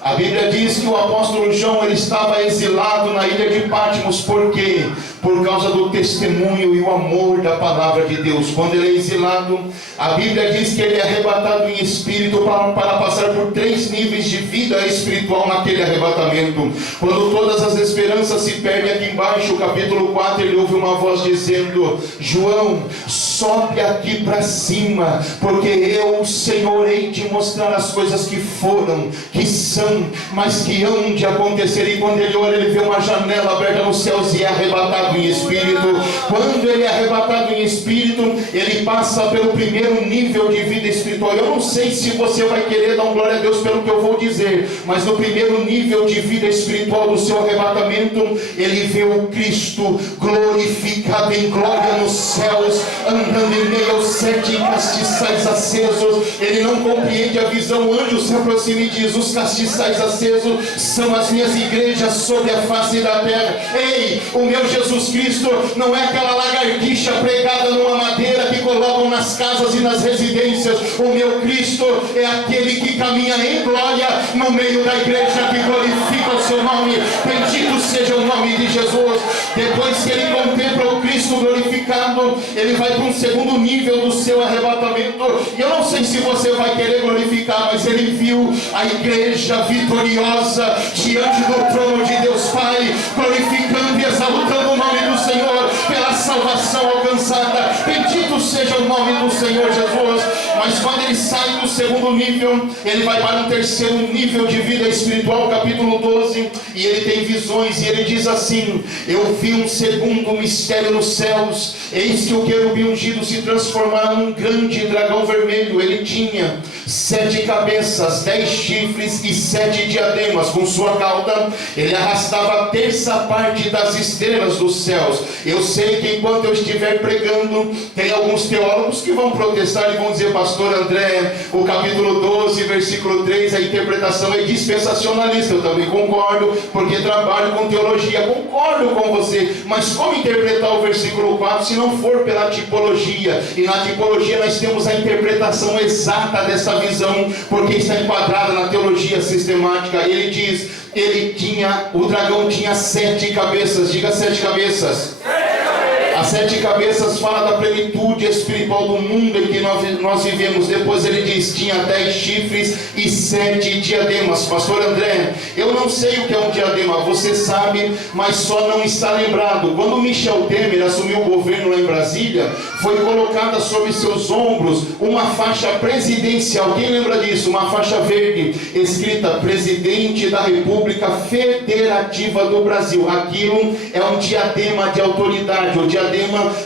A Bíblia diz que o apóstolo João, ele estava exilado na ilha de Patmos. Por quê? Por causa do testemunho e o amor da palavra de Deus. Quando ele é exilado, a Bíblia diz que ele é arrebatado em espírito para passar por 3 níveis de vida espiritual naquele arrebatamento. Quando todas as esperanças se perdem aqui embaixo, o capítulo 4, ele ouve uma voz dizendo: João, sobe aqui para cima, porque eu, o Senhor, hei de mostrar as coisas que foram, que são, mas que hão de acontecer. E quando ele olha, ele vê uma janela aberta nos céus e é arrebatado em espírito. Quando ele é arrebatado em espírito, ele passa pelo primeiro nível de vida espiritual. Eu não sei se você vai querer dar glória a Deus pelo que eu vou dizer, mas no primeiro nível de vida espiritual do seu arrebatamento, ele vê o Cristo glorificado em glória nos céus, andando em meio aos 7 castiçais acesos. Ele não compreende a visão. O anjo se aproxima e diz: os castiçais acesos são as minhas igrejas sobre a face da terra. Ei, o meu Jesus Cristo não é aquela lagartixa pregada numa madeira que colocam nas casas e nas residências. O meu Cristo é aquele que caminha em glória no meio da igreja, que glorifica o seu nome. Bendito seja o nome de Jesus. Depois que ele contempla o Cristo glorificado, ele vai para um segundo nível do seu arrebatamento. E eu não sei se você vai querer glorificar, mas ele viu a igreja vitoriosa diante do trono de Deus Pai, glorificando e exaltando o nome do Senhor pela salvação alcançada. Bendito seja o nome do Senhor Jesus. Mas quando ele sai do segundo nível, ele vai para um terceiro nível de vida espiritual, capítulo 12, e ele tem visões, e ele diz assim: eu vi um segundo mistério nos céus, eis que o querubim ungido se transformara num grande dragão vermelho. Ele tinha 7 cabeças, 10 chifres e 7 diademas. Com sua cauda ele arrastava a terça parte das estrelas dos céus. Eu sei que enquanto eu estiver pregando, tem alguns teólogos que vão protestar e vão dizer: pastor André, o capítulo 12, versículo 3, a interpretação é dispensacionalista. Eu também concordo, porque trabalho com teologia. Concordo com você, mas como interpretar o versículo 4 se não for pela tipologia? E na tipologia nós temos a interpretação exata dessa visão, porque está enquadrada na teologia sistemática. Ele diz: o dragão tinha 7 cabeças. Diga 7 cabeças. As 7 cabeças fala da plenitude espiritual do mundo em que nós vivemos. Depois ele diz: tinha 10 chifres e 7 diademas. Pastor André, eu não sei o que é um diadema, você sabe, mas só não está lembrado. Quando Michel Temer assumiu o governo lá em Brasília, foi colocada sobre seus ombros uma faixa presidencial. Quem lembra disso? Uma faixa verde, escrita Presidente da República Federativa do Brasil. Aquilo é um diadema de autoridade. O diadema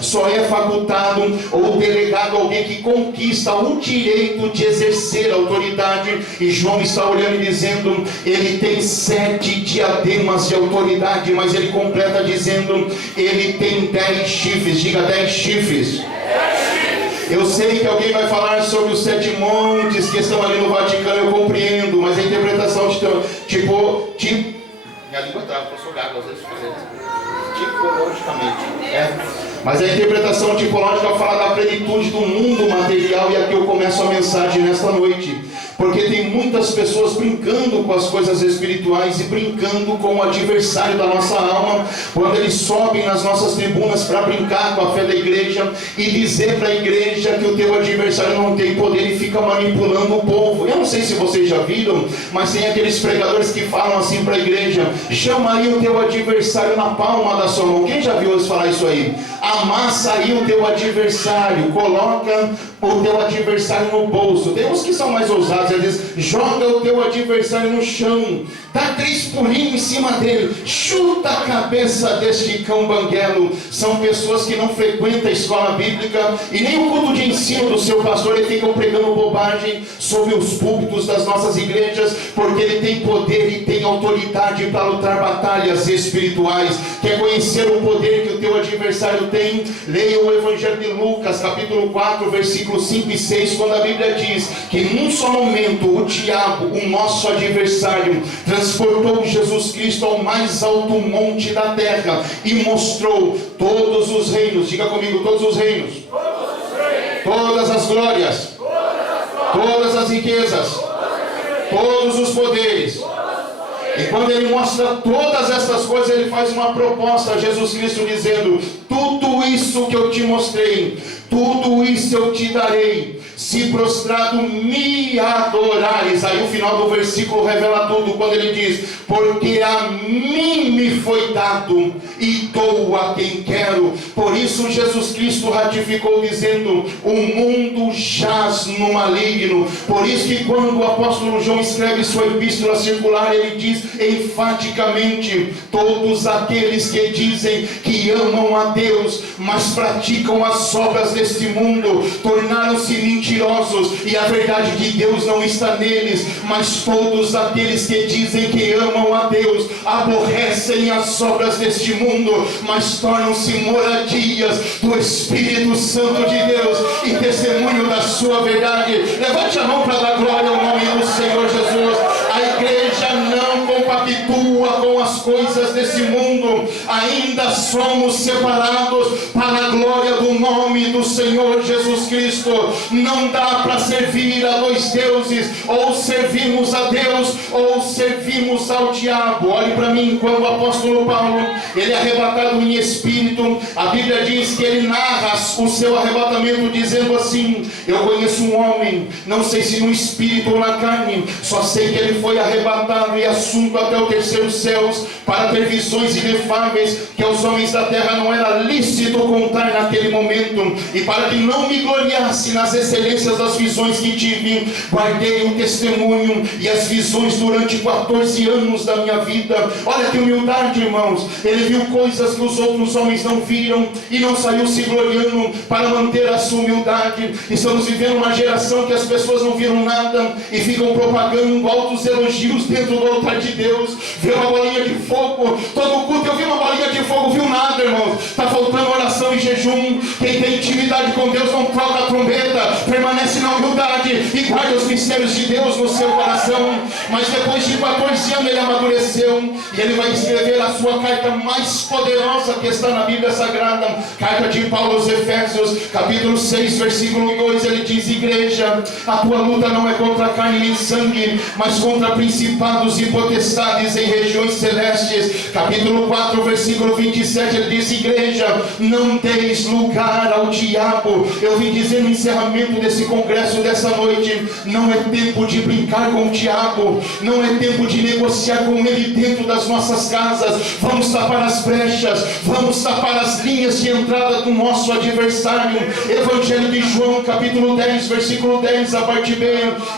só é facultado ou delegado a alguém que conquista o direito de exercer a autoridade. E João está olhando e dizendo: ele tem 7 diademas de autoridade, mas ele completa dizendo: ele tem 10 chifres. Diga 10 chifres. Eu sei que alguém vai falar sobre os 7 montes que estão ali no Vaticano, eu compreendo, mas a interpretação tipo minha língua trava, eu sou gago às vezes tipologicamente. Mas a interpretação tipológica fala da plenitude do mundo material, e aqui eu começo a mensagem nesta noite. Porque tem muitas pessoas brincando com as coisas espirituais e brincando com o adversário da nossa alma, quando eles sobem nas nossas tribunas para brincar com a fé da igreja e dizer para a igreja que o teu adversário não tem poder e fica manipulando o povo. Eu não sei se vocês já viram, mas tem aqueles pregadores que falam assim para a igreja: chama aí o teu adversário na palma da sua mão. Quem já viu eles falar isso aí? Amassa aí o teu adversário, coloca o teu adversário no bolso. Tem uns que são mais ousados, eles dizem: joga o teu adversário no chão, dá 3 pulinhos em cima dele, chuta a cabeça deste cão banguelo. São pessoas que não frequentam a escola bíblica e nem o culto de ensino do seu pastor, e ficam pregando bobagem sobre os púlpitos das nossas igrejas, porque ele tem poder e tem autoridade para lutar batalhas espirituais. Quer conhecer o poder que o teu adversário tem? Leia o Evangelho de Lucas, capítulo 4, versículos 5 e 6, quando a Bíblia diz que num só momento o diabo, o nosso adversário, transportou Jesus Cristo ao mais alto monte da terra e mostrou todos os reinos. Diga comigo: todos os reinos, todas as glórias, todas as riquezas, todos os poderes. E quando ele mostra todas essas coisas, ele faz uma proposta a Jesus Cristo, dizendo: tudo isso que eu te mostrei, tudo isso eu te darei, se prostrado me adorares. Aí o final do versículo revela tudo, quando ele diz: porque a mim me foi dado e dou a quem quero. Por isso Jesus Cristo ratificou dizendo: o mundo jaz no maligno. Por isso que quando o apóstolo João escreve sua epístola circular, ele diz enfaticamente: todos aqueles que dizem que amam a Deus, mas praticam as obras deste mundo, tornaram-se mentirosos, e a verdade de Deus não está neles. Mas todos aqueles que dizem que amam a Deus, aborrecem as obras deste mundo, mas tornam-se moradias do Espírito Santo de Deus e testemunho da sua verdade. Levante a mão para dar glória ao nome do Senhor Jesus. A igreja não compactua com as coisas desse mundo. Ainda somos separados para a glória do nome do Senhor Jesus Cristo. Não dá para servir a 2 deuses: ou servimos a Deus ou servimos ao diabo. Olhe para mim, quando o apóstolo Paulo, ele é arrebatado em espírito, a Bíblia diz que ele narra o seu arrebatamento dizendo assim: eu conheço um homem, não sei se no espírito ou na carne, só sei que ele foi arrebatado e assunto até o terceiro céus, para ter visões inefáveis que aos homens da terra não era lícito contar naquele momento. E para que não me gloriasse nas excelências das visões que tive, guardei o testemunho e as visões durante 14 anos da minha vida. Olha que humildade, irmãos. Ele viu coisas que os outros homens não viram e não saiu se gloriando para manter a sua humildade. Estamos vivendo uma geração que as pessoas não viram nada e ficam propagando altos elogios dentro do altar de Deus. Vê uma bolinha de fogo, todo culto eu vi uma bolinha de fogo, viu nada, irmãos. Está faltando oração e jejum. Quem tem intimidade com Deus não troca a trombeta, permanece na humildade e guarda os mistérios de Deus no seu coração. Mas depois de 14 anos ele amadureceu e ele vai escrever a sua carta mais poderosa que está na Bíblia Sagrada, carta de Paulo aos Efésios, capítulo 6, versículo 2. Ele diz: igreja, a tua luta não é contra carne nem sangue, mas contra principados e potestades em regiões celestes. Capítulo 4, versículo 27, ele diz: igreja, não deis lugar ao diabo. Eu vim dizer no encerramento desse congresso dessa noite: não é tempo de brincar com o diabo, não é tempo de negociar com ele dentro das nossas casas. Vamos tapar as brechas, vamos tapar as linhas de entrada do nosso adversário. Evangelho de João, capítulo 10, versículo 10, a parte B.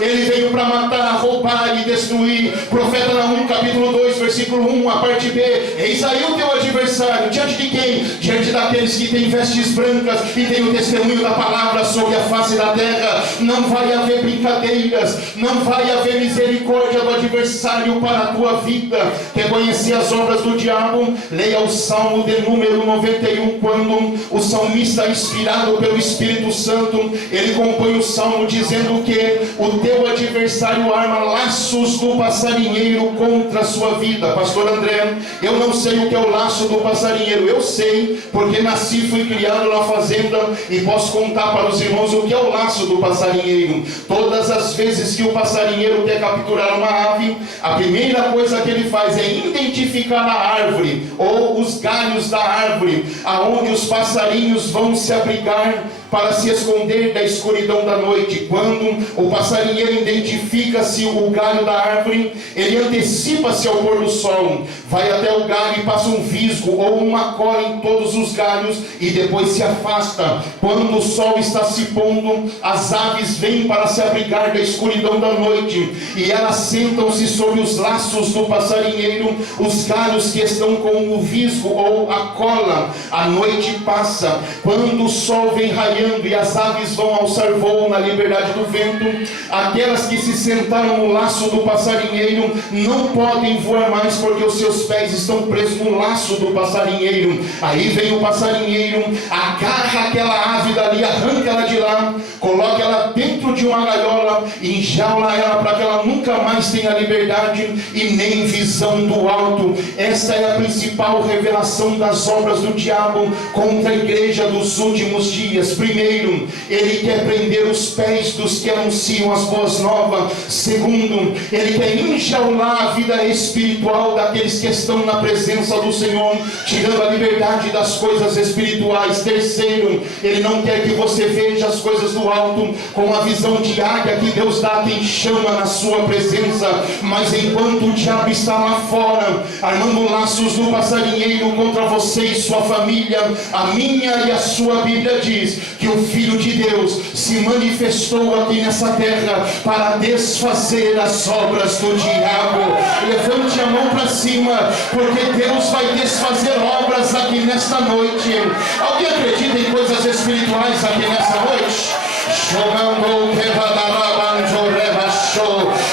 Ele veio para matar, roubar e destruir. Profeta Naum, capítulo 2, versículo 1, a parte B. Eis aí o teu adversário. Diante de quem? Diante daqueles que têm vestes brancas e têm o testemunho da palavra sobre a face da terra. Não vai haver brincadeiras, não vai haver misericórdia do adversário para a tua vida. Quer conhecer as obras do diabo? Leia o Salmo de número 91, quando o salmista, inspirado pelo Espírito Santo, ele compõe o salmo dizendo que o teu adversário arma laços do passarinheiro contra a sua vida. pastor André, eu não sei o que é o laço do passarinheiro. Eu sei, porque nasci e fui criado na fazenda, e posso contar para os irmãos o que é o laço do passarinheiro. Todas as vezes que o passarinheiro quer capturar uma ave, a primeira coisa que ele faz é identificar a árvore, ou os galhos da árvore, aonde os passarinhos vão se abrigar para se esconder da escuridão da noite. Quando o passarinheiro identifica-se o galho da árvore, ele antecipa-se ao pôr do sol, vai até o galho e passa um visgo ou uma cola em todos os galhos, e depois se afasta. Quando o sol está se pondo, as aves vêm para se abrigar da escuridão da noite, e elas sentam-se sobre os laços do passarinheiro, os galhos que estão com o visgo ou a cola. A noite passa, quando o sol vem raiando e as aves vão alçar voo na liberdade do vento, aquelas que se sentaram no laço do passarinheiro não podem voar mais, porque os seus pés estão presos no laço do passarinheiro. Aí vem o passarinheiro, agarra aquela ave dali, arranca ela de lá, coloca ela dentro de uma gaiola, enjaula ela para que ela nunca mais tenha liberdade e nem visão do alto. Esta é a principal revelação das obras do diabo contra a igreja dos últimos dias. Primeiro, ele quer prender os pés dos que anunciam as boas novas. Segundo, ele quer enjaular a vida espiritual daqueles que estão na presença do Senhor, tirando a liberdade das coisas espirituais. Terceiro, ele não quer que você veja as coisas do alto com a visão de águia que Deus dá a quem chama na sua presença. Mas enquanto o diabo está lá fora, armando laços no passarinheiro contra você e sua família, a minha e a sua Bíblia diz que o Filho de Deus se manifestou aqui nessa terra para desfazer as obras do diabo. Levante a mão para cima, porque Deus vai desfazer obras aqui nesta noite. Alguém acredita em coisas espirituais aqui nessa noite?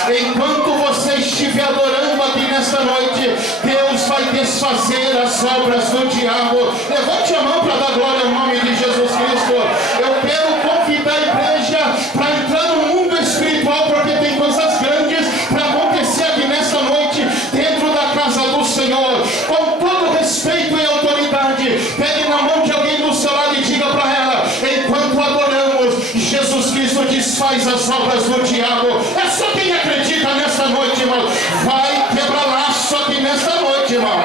Enquanto você estiver adorando aqui nesta noite, Deus vai desfazer as obras do diabo. Levante a mão para dar glória ao nome de Jesus Cristo. Eu quero convidar a igreja para entrar no mundo espiritual, porque tem coisas grandes para acontecer aqui nesta noite, dentro da casa do Senhor. Com todo respeito e autoridade, pegue na mão de alguém do seu lado e diga para ela: enquanto adoramos, Jesus Cristo desfaz as obras do diabo. É só quem acredita nessa noite, irmão. Vai quebrar laço aqui nesta noite, irmão.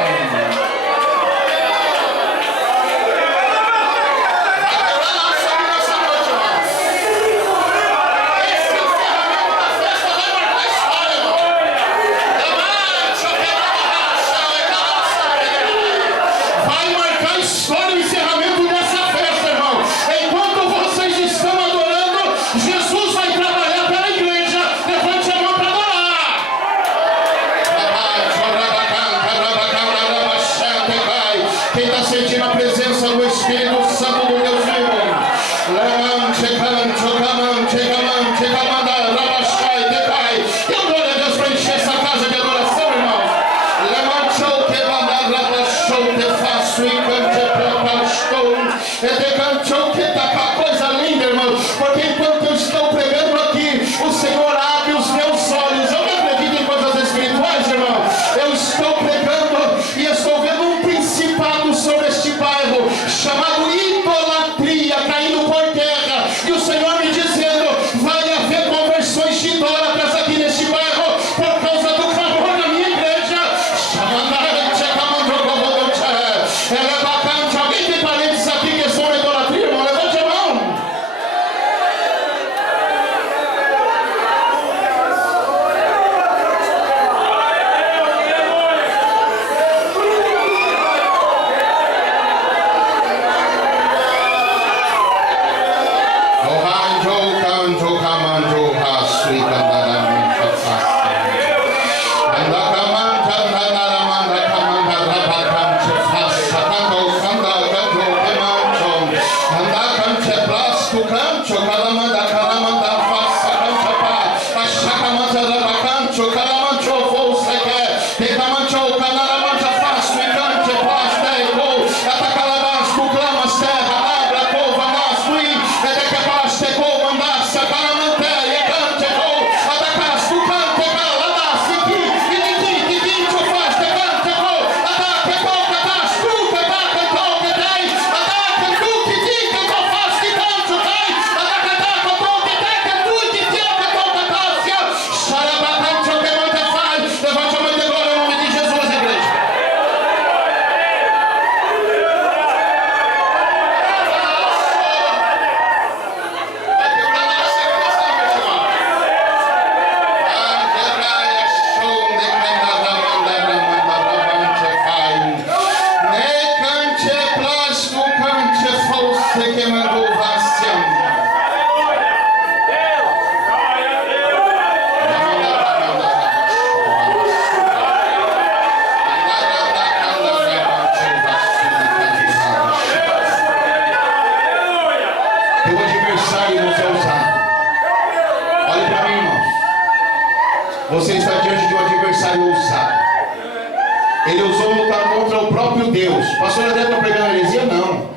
Ele usou lutar contra o próprio Deus. Pastor André está pregando heresia? Não.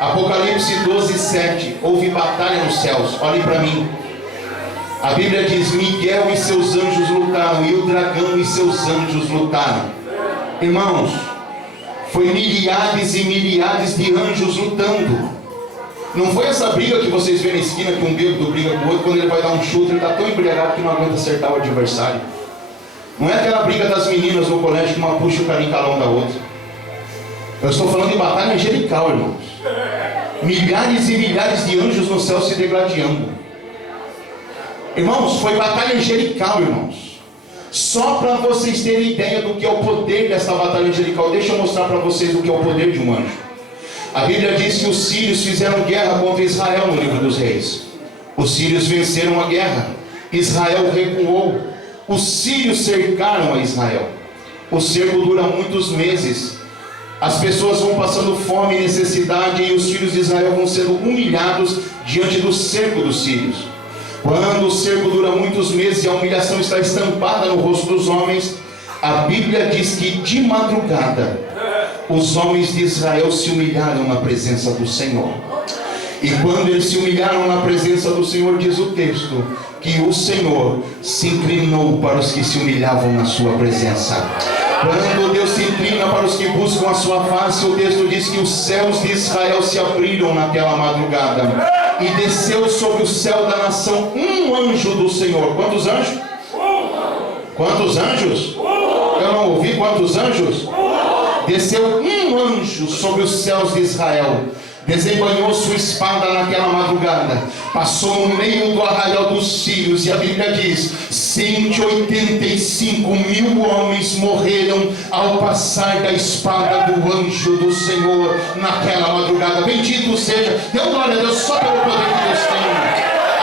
Apocalipse 12:7. Houve batalha nos céus. Olhe para mim. A Bíblia diz: Miguel e seus anjos lutaram, e o dragão e seus anjos lutaram. Irmãos, foi milhares e milhares de anjos lutando. Não foi essa briga que vocês vêem na esquina, que um bêbado briga com o outro, quando ele vai dar um chute, ele está tão embriagado que não aguenta acertar o adversário. Não é aquela briga das meninas no colégio que uma puxa o carincalão da outra. Eu estou falando de batalha angelical, irmãos. Milhares e milhares de anjos no céu se degladiando. Irmãos, foi batalha angelical, irmãos. Só para vocês terem ideia do que é o poder dessa batalha angelical, deixa eu mostrar para vocês o que é o poder de um anjo. A Bíblia diz que os sírios fizeram guerra contra Israel no livro dos reis. Os sírios venceram a guerra. Israel recuou. Os sírios cercaram a Israel. O cerco dura muitos meses. As pessoas vão passando fome e necessidade, e os filhos de Israel vão sendo humilhados diante do cerco dos sírios. Quando o cerco dura muitos meses e a humilhação está estampada no rosto dos homens, a Bíblia diz que de madrugada os homens de Israel se humilharam na presença do Senhor. E quando eles se humilharam na presença do Senhor, diz o texto que o Senhor se inclinou para os que se humilhavam na sua presença. Quando Deus se inclina para os que buscam a sua face, o texto diz que os céus de Israel se abriram naquela madrugada, e desceu sobre o céu da nação um anjo do Senhor. Quantos anjos? Quantos anjos? Eu não ouvi. Quantos anjos? Desceu um anjo sobre os céus de Israel, desembanhou sua espada naquela madrugada, passou no meio do arraial dos sírios, e a Bíblia diz: 185 mil homens morreram ao passar da espada do anjo do Senhor naquela madrugada. Bendito seja, deu glória a Deus só pelo poder que Deus tem.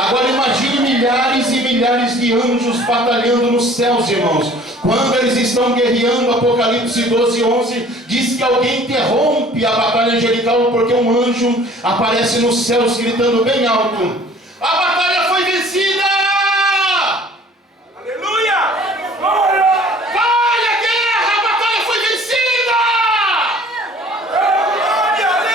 Agora imagine milhares e milhares de anjos batalhando nos céus, irmãos. Quando eles estão guerreando, Apocalipse 12:11 diz que alguém interrompe a batalha angelical, porque um anjo aparece nos céus gritando bem alto: a batalha foi vencida! Aleluia! Vai a guerra! A batalha foi vencida!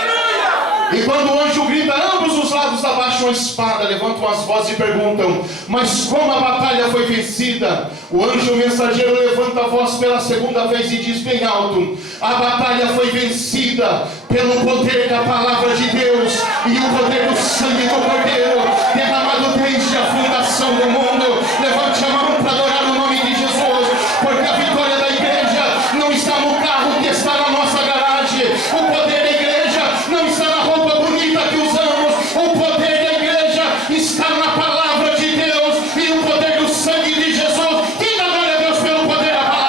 Aleluia! E quando o anjo grita, ambos os lados abaixam a espada, levantam as vozes e perguntam: mas como a batalha foi vencida? O anjo mensageiro levanta a voz pela segunda vez e diz bem alto: a batalha foi vencida pelo poder da palavra de Deus e o poder do sangue do Cordeiro, derramado desde a fundação do mundo. Levante a mão para adorar o nome de Jesus, porque a vitória da igreja não está no carro que está na nossa garagem. O poder da igreja não está na roupa bonita que usamos. O poder da igreja está na palavra de Deus e o poder do sangue de Jesus. Diga glória a Deus pelo poder da palavra.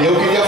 Eu queria